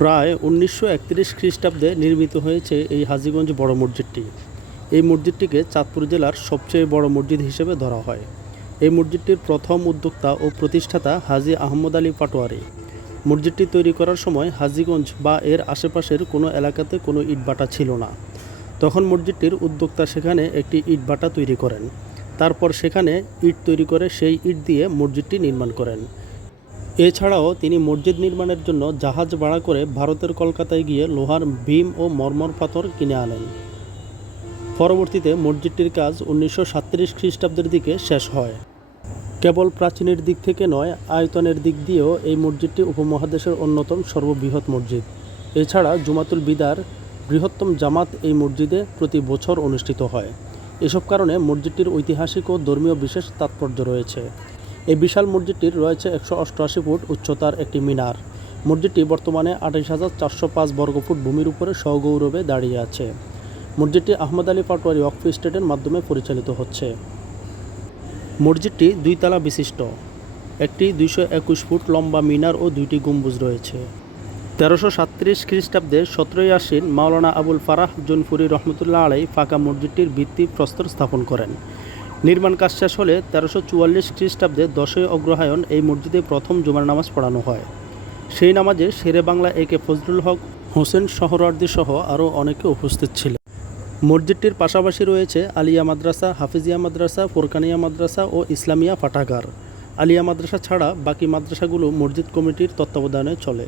প্রায় ১৯৩১ খ্রিস্টাব্দে নির্মিত হয়েছে এই হাজীগঞ্জ বড় মসজিদটি। এই মসজিদটিকে চাঁদপুর জেলার সবচেয়ে বড় মসজিদ হিসেবে ধরা হয়। এই মসজিদটির প্রথম উদ্যোক্তা ও প্রতিষ্ঠাতা হাজী আহমদ আলী পাটোয়ারী। মসজিদটি তৈরি করার সময় হাজীগঞ্জ বা এর আশেপাশের কোনো এলাকাতে কোনো ইটভাটা ছিল না। তখন মসজিদটির উদ্যোক্তা সেখানে একটি ইটভাটা তৈরি করেন। তারপর সেখানে ইট তৈরি করে সেই ইট দিয়ে মসজিদটি নির্মাণ করেন। এছাড়াও তিনি মসজিদ নির্মাণের জন্য জাহাজ ভাড়া করে ভারতের কলকাতায় গিয়ে লোহার বিম ও মরমর পাথর কিনে আনেন। পরবর্তীতে মসজিদটির কাজ ১৯৩৭ খ্রিস্টাব্দের দিকে শেষ হয়। কেবল প্রাচীনের দিক থেকে নয়, আয়তনের দিক দিয়েও এই মসজিদটি উপমহাদেশের অন্যতম সর্ববৃহৎ মসজিদ। এছাড়া জুমাতুল বিদার বৃহত্তম জামাত এই মসজিদে প্রতি বছর অনুষ্ঠিত হয়। এসব কারণে মসজিদটির ঐতিহাসিক ও ধর্মীয় বিশেষ তাৎপর্য রয়েছে। এই বিশাল মসজিদটির রয়েছে ১৮৮ ফুট উচ্চতার একটি মিনার। মসজিদটি বর্তমানে ২৮,৪০৫ বর্গফুট ভূমির উপরে সগৌরবে দাঁড়িয়ে আছে। মসজিদটি আহমদ আলী পাটোয়ারী ওয়াকফ এস্টেটের মাধ্যমে পরিচালিত হচ্ছে। মসজিদটি ২ তলা বিশিষ্ট। একটি ২২১ ফুট লম্বা মিনার ও ২টি গম্বুজ রয়েছে। ১৩৩৭ খ্রিস্টাব্দে ১৭ই আশ্বিন মাওলানা আবুল ফারাহ জৌনপুরী রহমতুল্লাহ আলাইহি ফাঁকা মসজিদটির ভিত্তি প্রস্তর স্থাপন করেন। নির্মাণ কাজ শেষ হলে ১৩৪৪ খ্রিস্টাব্দে ১০ই অগ্রহায়ণ এই মসজিদে প্রথম জুমার নামাজ পড়ানো হয়। সেই নামাজে শেরে বাংলা একে ফজলুল হক, হোসেন সোহরাওয়ার্দী সহ আরও অনেকে উপস্থিত ছিলেন। মসজিদটির পাশাপাশি রয়েছে আলিয়া মাদ্রাসা, হাফিজিয়া মাদ্রাসা, ফোরকানিয়া মাদ্রাসা ও ইসলামিয়া পাঠাগার। আলিয়া মাদ্রাসা ছাড়া বাকি মাদ্রাসাগুলো মসজিদ কমিটির তত্ত্বাবধানে চলে।